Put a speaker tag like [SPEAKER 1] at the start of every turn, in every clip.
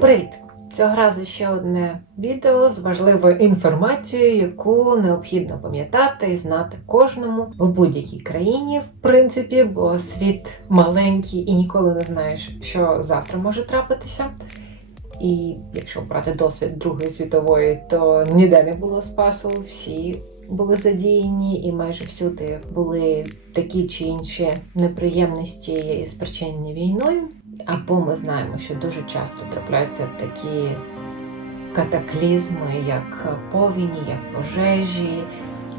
[SPEAKER 1] Привіт! Цього разу ще одне відео з важливою інформацією, яку необхідно пам'ятати і знати кожному в будь-якій країні, в принципі, бо світ маленький і ніколи не знаєш, що завтра може трапитися. І якщо брати досвід Другої світової, то ніде не було спасу, всі були задіяні, і майже всюди були такі чи інші неприємності, спричинені війною. Або ми знаємо, що дуже часто трапляються такі катаклізми, як повіні, як пожежі,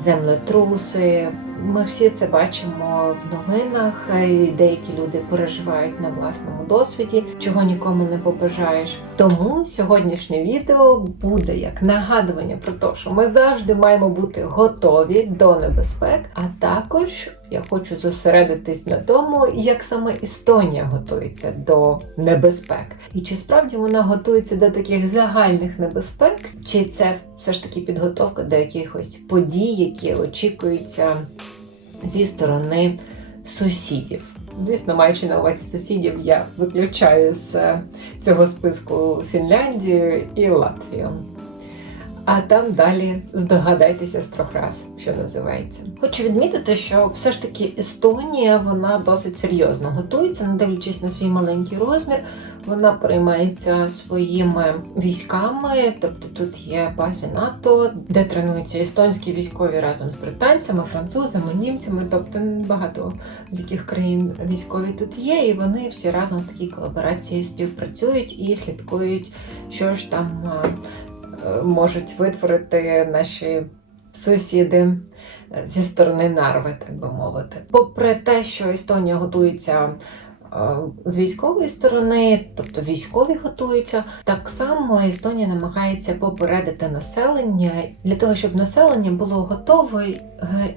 [SPEAKER 1] землетруси. Ми всі це бачимо в новинах, і деякі люди переживають на власному досвіді, чого нікому не побажаєш. Тому сьогоднішнє відео буде як нагадування про те, що ми завжди маємо бути готові до небезпек, а також я хочу зосередитись на тому, як саме Естонія готується до небезпек, і чи справді вона готується до таких загальних небезпек, чи це все ж таки підготовка до якихось подій, які очікуються зі сторони сусідів. Звісно, маючи на увазі сусідів, я виключаю з е, цього списку Фінляндію і Латвію. А там далі здогадайтеся з трьох раз, що називається. Хочу відмітити, що все ж таки Естонія вона досить серйозно готується, не дивлячись на свій маленький розмір. Вона переймається своїми військами, тобто тут є бази НАТО, де тренуються естонські військові разом з британцями, французами, німцями, тобто багато з яких країн військові тут є, і вони всі разом в такій колаборації співпрацюють і слідкують, що ж там е, можуть витворити наші сусіди зі сторони нарви, так би мовити. Попри те, що Естонія готується з військової сторони, тобто військові готуються, так само Естонія намагається попередити населення для того, щоб населення було готове е,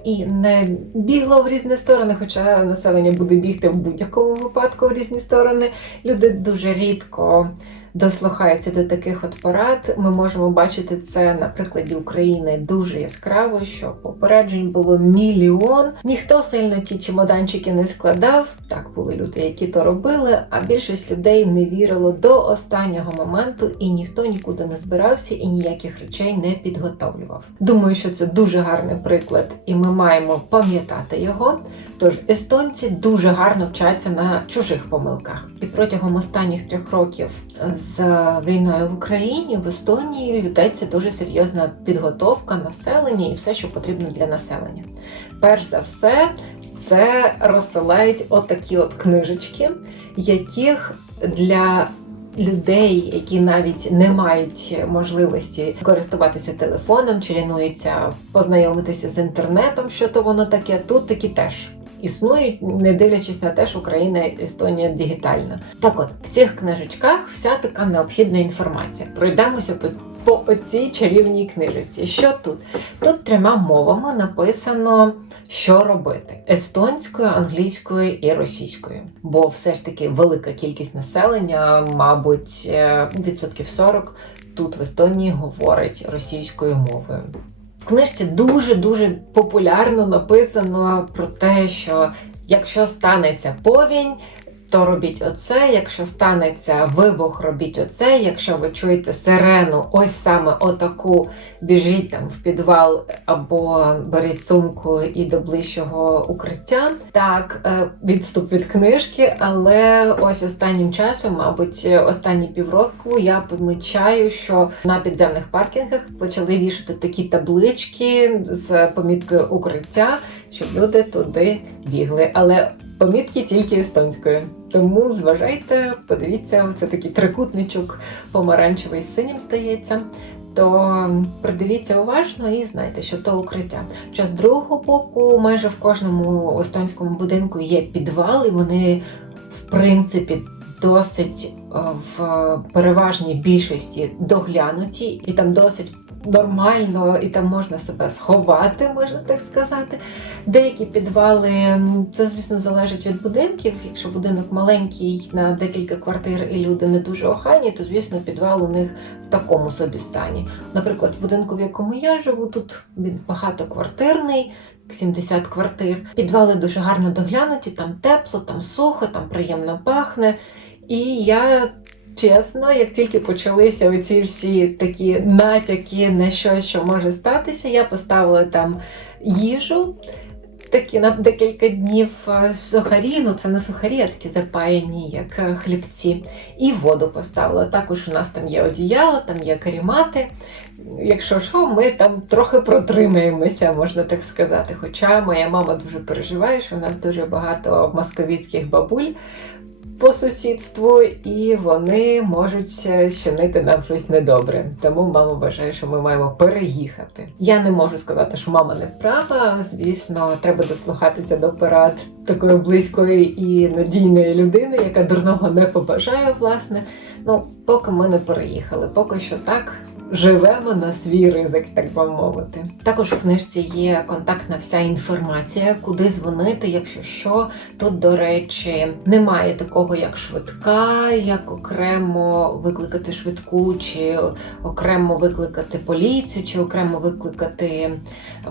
[SPEAKER 1] і не бігло в різні сторони, хоча населення буде бігти в будь-якому випадку в різні сторони. Люди дуже рідко дослухаються до таких от порад. Ми можемо бачити це на прикладі України дуже яскраво, що попереджень було мільйон. Ніхто сильно ті чемоданчики не складав. Так були люди, які то робили. А більшість людей не вірило до останнього моменту, і ніхто нікуди не збирався і ніяких речей не підготовлював. Думаю, що це дуже гарний приклад, і ми маємо пам'ятати його. Тож естонці дуже гарно вчаться на чужих помилках. І протягом останніх трьох років з війною в Україні в Естонії ведеться дуже серйозна підготовка населення і все, що потрібно для населення. Перш за все, це розсилають отакі от книжечки, яких для людей, які навіть не мають можливості користуватися телефоном, чи лінуються познайомитися з інтернетом, що то воно таке, тут такі теж. Існують, не дивлячись на те, що Україна і Естонія дигітальна. Так от в цих книжечках вся така необхідна інформація. Пройдемося по, по цій чарівній книжці. Що тут? Тут трьома мовами написано, що робити: естонською, англійською і російською. Бо все ж таки велика кількість населення, мабуть, е, відсотків 40 тут в Естонії говорить російською мовою. Книжці дуже-дуже популярно написано про те, що якщо станеться повінь, то робіть оце. Якщо станеться вибух, робіть оце. Якщо ви чуєте сирену, ось саме отаку, біжіть там в підвал або беріть сумку і до ближчого укриття. Так, е, відступ від книжки, але ось останнім часом, мабуть, останні півроку я помічаю, що на підземних паркінгах почали вішати такі таблички з поміткою укриття, щоб люди туди бігли. Але помітки тільки естонською. Тому зважайте, подивіться, це такий трикутничок помаранчевий з синім стається. То придивіться уважно і знайте, що то укриття. Хоча з другого боку, майже в кожному естонському будинку є підвал, і вони, в принципі, досить е, в переважній більшості доглянуті, і там досить нормально, і там можна себе сховати, можна так сказати. Деякі підвали, це, звісно, залежить від будинків. Якщо будинок маленький на декілька квартир і люди не дуже охайні, то, звісно, підвал у них в такому собі стані. Наприклад, в будинку, в якому я живу, тут він багатоквартирний. 70 квартир. Підвали дуже гарно доглянуті, там тепло, там сухо, там приємно пахне. І я чесно, як тільки почалися оці всі такі натяки на щось, що може статися, я поставила там їжу. Такі на декілька днів е, сухарі, ну це не сухарі, а такі запаяні, як е, хлібці, і воду поставила. Також у нас там є одіяло, там є карімати. Якщо що, ми там трохи протримаємося, можна так сказати. Хоча моя мама дуже переживає, що у нас дуже багато московіцьких бабуль по сусідству, і вони можуть чинити нам щось недобре. Тому мама вважає, що ми маємо переїхати. Я не можу сказати, що мама не права. Звісно, треба дослухатися до порад такої близької і надійної людини, яка дурного не побажає, власне. Ну, поки ми не переїхали, поки що так. Живемо на свій ризик, так би мовити. Також у книжці є контактна вся інформація, куди дзвонити, якщо що. Тут, до речі, немає такого, як швидка, як окремо викликати швидку, чи окремо викликати поліцію, чи окремо викликати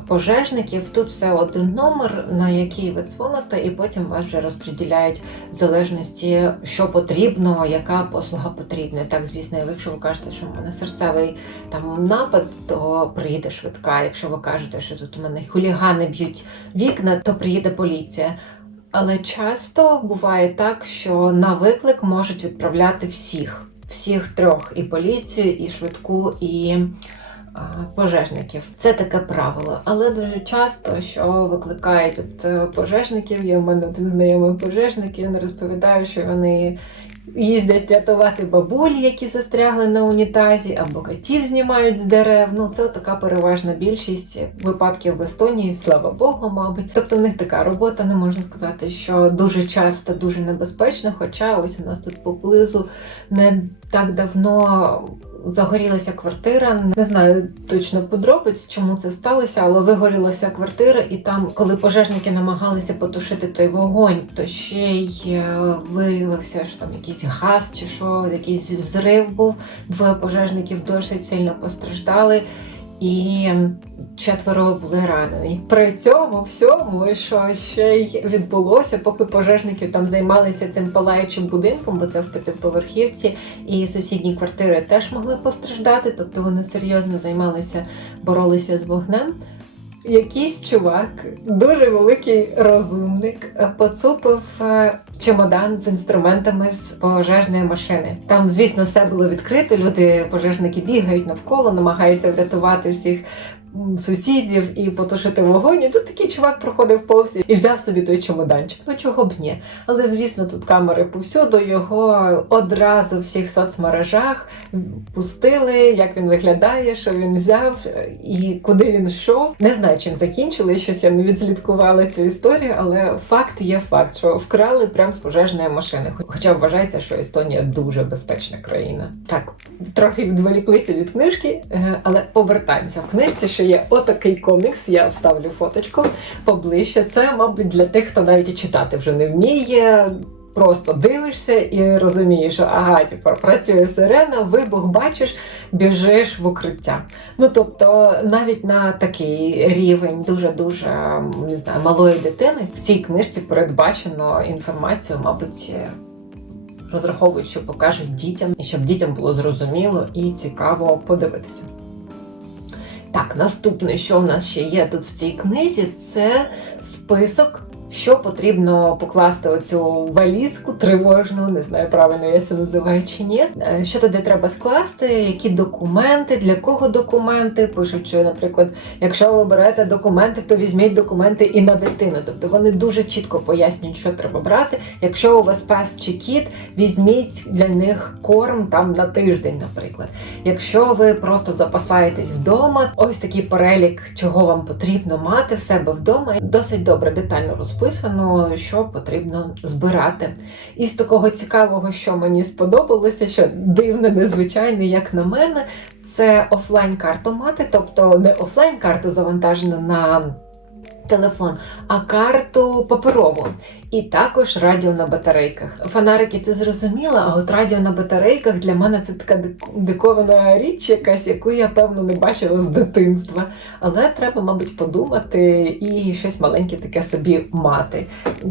[SPEAKER 1] пожежників. Тут все один номер, на який ви дзвоните, і потім вас вже розподіляють в залежності, що потрібно, яка послуга потрібна. Так, звісно, якщо ви кажете, що в мене серцевий там напад, то приїде швидка. Якщо ви кажете, що тут у мене хулігани б'ють вікна, то приїде поліція. Але часто буває так, що на виклик можуть відправляти всіх, всіх трьох: і поліцію, і швидку, і а, пожежників. Це таке правило. Але дуже часто, що викликають от е, пожежників, є в мене один знайомий пожежник, він розповідає, що вони їздять рятувати бабулі, які застрягли на унітазі, або котів знімають з дерев. Ну, це така переважна більшість випадків в Естонії, слава Богу, мабуть. Тобто в них така робота, не можна сказати, що дуже часто дуже небезпечна. Хоча ось у нас тут поблизу не так давно. Загорілася квартира, не знаю точно подробиць, чому це сталося, але вигорілася квартира, і там, коли пожежники намагалися потушити той вогонь, то ще й е, виявився, що там якийсь газ чи що, якийсь взрив був. Двоє пожежників досить сильно постраждали. І четверо були ранені. При цьому всьому, що ще й відбулося, поки пожежники там займалися цим палаючим будинком, бо це в п'ятиповерхівці, і сусідні квартири теж могли постраждати, тобто вони серйозно займалися, боролися з вогнем. Якийсь чувак, дуже великий розумник, поцупив е, чемодан з інструментами з пожежної машини. Там, звісно, все було відкрито. Люди, пожежники бігають навколо, намагаються врятувати всіх сусідів і потушити вогонь. І тут такий чувак проходив повз і взяв собі той чемоданчик. Ну чого б ні? Але звісно, тут камери повсюду. Його одразу в всіх соцмережах пустили, як він виглядає, що він взяв і куди він йшов. Не знаю, чим закінчили. Щось я не відслідкувала цю історію, але факт є факт, що вкрали прямо з пожежної машини. Хоча вважається, що Естонія дуже безпечна країна. Так, трохи відволіклися від книжки, е, але повертаємося в книжці, що є отакий комікс. Я вставлю фоточку поближче. Це, мабуть, для тих, хто навіть і читати вже не вміє. Просто дивишся і розумієш, ага, типу, працює сирена, вибух бачиш, біжиш в укриття. Ну тобто, навіть на такий рівень дуже дуже не знаю, малої дитини в цій книжці передбачено інформацію, мабуть. Розраховують, що покажуть дітям, і щоб дітям було зрозуміло і цікаво подивитися. Так, наступне, що у нас ще є тут в цій книзі, це список що потрібно покласти оцю валізку тривожну, не знаю, правильно я це називаю чи ні. Е, Що туди треба скласти, які документи, для кого документи. Пишуть, що, наприклад, якщо ви берете документи, то візьміть документи і на дитину. Тобто вони дуже чітко пояснюють, що треба брати. Якщо у вас пес чи кіт, візьміть для них корм там на тиждень, наприклад. Якщо ви просто запасаєтесь вдома, ось такий перелік, чого вам потрібно мати в себе вдома, досить добре детально розписано, що потрібно збирати. І з такого цікавого, що мені сподобалося, що дивне, незвичайне, як на мене, це офлайн-картомати, тобто не офлайн-карта завантажена на телефон, а карту паперову. І також радіо на батарейках. Фонарики це зрозуміло, а от радіо на батарейках для мене це така дикована річ, якась, яку я певно не бачила з дитинства. Але треба, мабуть, подумати і щось маленьке таке собі мати.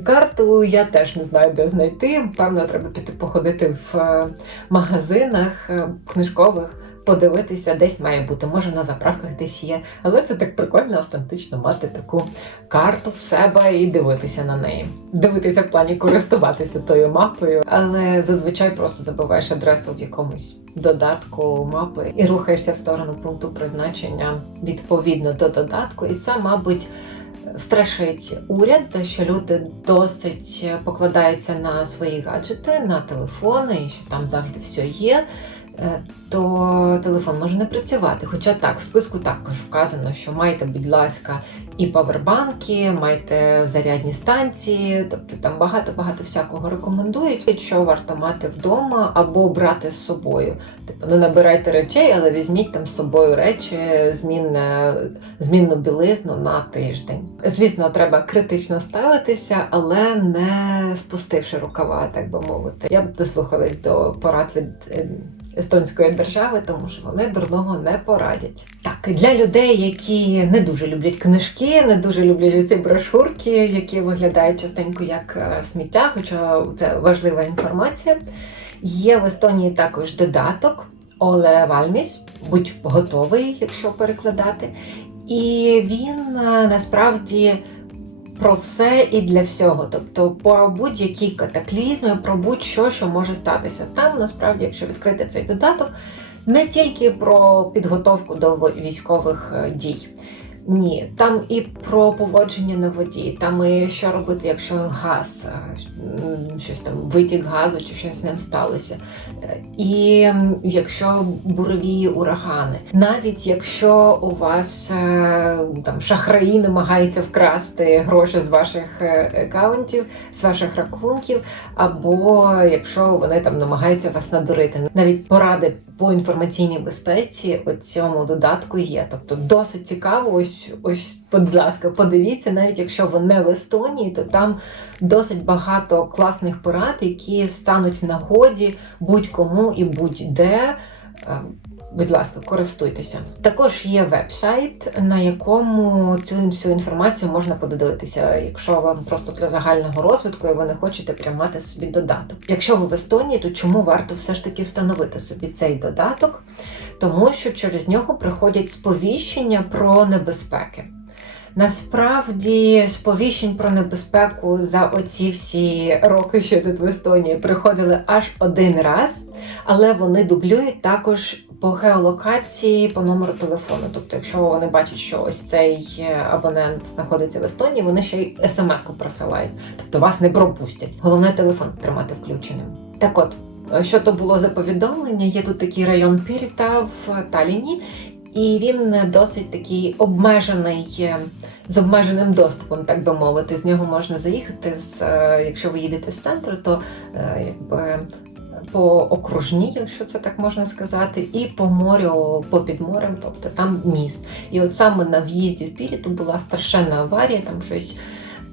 [SPEAKER 1] Карту я теж не знаю, де знайти. Певно, треба піти походити в е, магазинах е, книжкових. Подивитися, десь має бути, може на заправках десь є, але це так прикольно, автентично мати таку карту в себе і дивитися на неї. Дивитися в плані користуватися тою мапою, але зазвичай просто забуваєш адресу в якомусь додатку мапи і рухаєшся в сторону пункту призначення відповідно до додатку. І це, мабуть, страшить уряд, що люди досить покладаються на свої гаджети, на телефони, і що там завжди все є. Е, То телефон може не працювати. Хоча так, в списку також вказано, що майте, будь ласка, і павербанки, майте зарядні станції, тобто там багато-багато всякого рекомендують, що варто мати вдома або брати з собою. Типу, не набирайте речей, але візьміть там з собою речі, змінне, змінну білизну на тиждень. Звісно, треба критично ставитися, але не спустивши рукава, так би мовити. Я б дослухалась до порад від е, естонської держави, тому що вони дурного не порадять. Так, для людей, які не дуже люблять книжки, не дуже люблять ці брошурки, які виглядають частенько як е, сміття, хоча це важлива інформація. Є в Естонії також додаток Оле Вальміс, будь готовий, якщо перекладати. І він е, насправді про все і для всього. Тобто про будь-які катаклізми, про будь-що, що може статися. Там насправді, якщо відкрити цей додаток, не тільки про підготовку до військових е, дій. Ні, там і про поводження на воді, там і що робити, якщо газ, е, щось там витік газу чи щось з ним сталося. І якщо буревії урагани, навіть якщо у вас е, там шахраї намагаються вкрасти гроші з ваших е, акаунтів, з ваших рахунків, або якщо вони там намагаються вас надурити, навіть поради по інформаційній безпеці у цьому додатку є. Тобто досить цікаво. Ось ось, будь ласка, подивіться, навіть якщо ви не в Естонії, то там досить багато класних порад, які стануть в нагоді будь-кому і будь-де. Е, Будь ласка, користуйтеся. Також є веб-сайт, на якому цю всю інформацію можна подивитися, якщо вам просто для загального розвитку і ви не хочете приймати собі додаток. Якщо ви в Естонії, то чому варто все ж таки встановити собі цей додаток? Тому що через нього приходять сповіщення про небезпеки. Насправді сповіщень про небезпеку за оці всі роки, що тут в Естонії, приходили аж один раз, але вони дублюють також по геолокації по номеру телефону. Тобто, якщо вони бачать, що ось цей абонент знаходиться в Естонії, вони ще й смс-ку присилають, тобто вас не пропустять. Головне телефон тримати включеним. Так от. Е, Що то було за повідомлення? Є тут такий район Піріта в Таліні, і він досить такий обмежений е, з обмеженим доступом, так би мовити. З нього можна заїхати з е, якщо ви їдете з центру, то якби. По окружній, якщо це так можна сказати, і по морю, по під морем, тобто там міст. І от саме на в'їзді в Піріту була страшенна аварія, там щось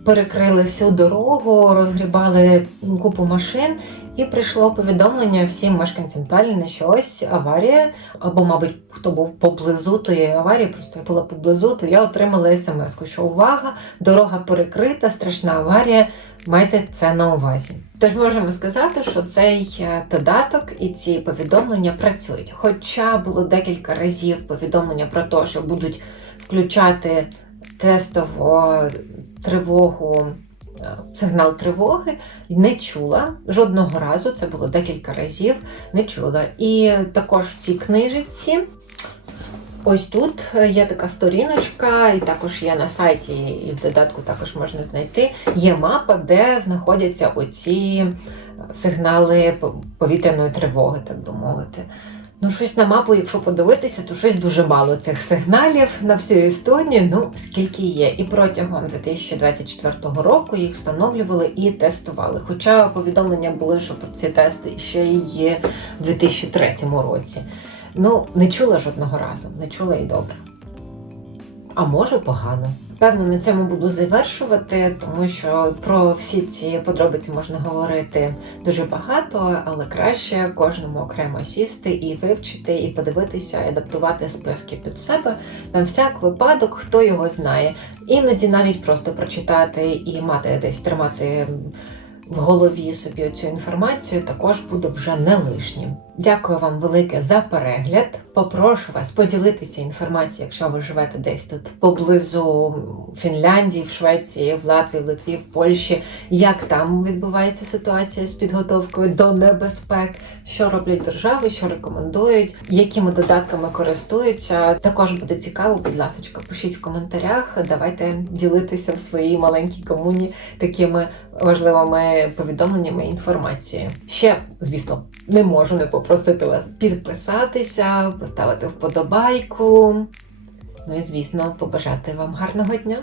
[SPEAKER 1] перекрили всю дорогу, розгрібали купу машин, і прийшло повідомлення всім мешканцям Талліна, що ось аварія, або, мабуть, хто був поблизу тої аварії, просто я була поблизу, то я отримала смс, що увага, дорога перекрита, страшна аварія. Майте це на увазі. Тож можемо сказати, що цей е, додаток і ці повідомлення працюють. Хоча було декілька разів повідомлення про те, що будуть включати тестову тривогу, сигнал тривоги, не чула жодного разу. Це було декілька разів, не чула. І також в цій книжиці. Ось тут є така сторіночка, і також є на сайті, і в додатку також можна знайти. Є мапа, де знаходяться оці сигнали повітряної тривоги, так би мовити. Ну, щось на мапу, якщо подивитися, то щось дуже мало цих сигналів на всю Естонію, ну скільки є. І протягом 2024 року їх встановлювали і тестували. Хоча повідомлення були, що про ці тести ще є в 2003 році. Ну, не чула жодного разу, не чула і добре. А може погано. Певно, на цьому буду завершувати, тому що про всі ці подробиці можна говорити дуже багато, але краще кожному окремо сісти і вивчити, і подивитися, і адаптувати списки під себе на всяк випадок, хто його знає. Іноді навіть просто прочитати і мати десь тримати в голові собі цю інформацію також буде вже не лишнім. Дякую вам велике за перегляд. Попрошу вас поділитися інформацією, якщо ви живете десь тут поблизу Фінляндії, в Швеції, в Латвії, в Литві, в Польщі. Як там відбувається ситуація з підготовкою до небезпек? Що роблять держави, що рекомендують, якими додатками користуються? Також буде цікаво, будь ласка, пишіть в коментарях. Давайте ділитися в своїй маленькій комуні такими важливими повідомленнями і інформацією. Ще, звісно, не можу не попросити вас підписатися, поставити вподобайку. Ну і звісно, побажати вам гарного дня.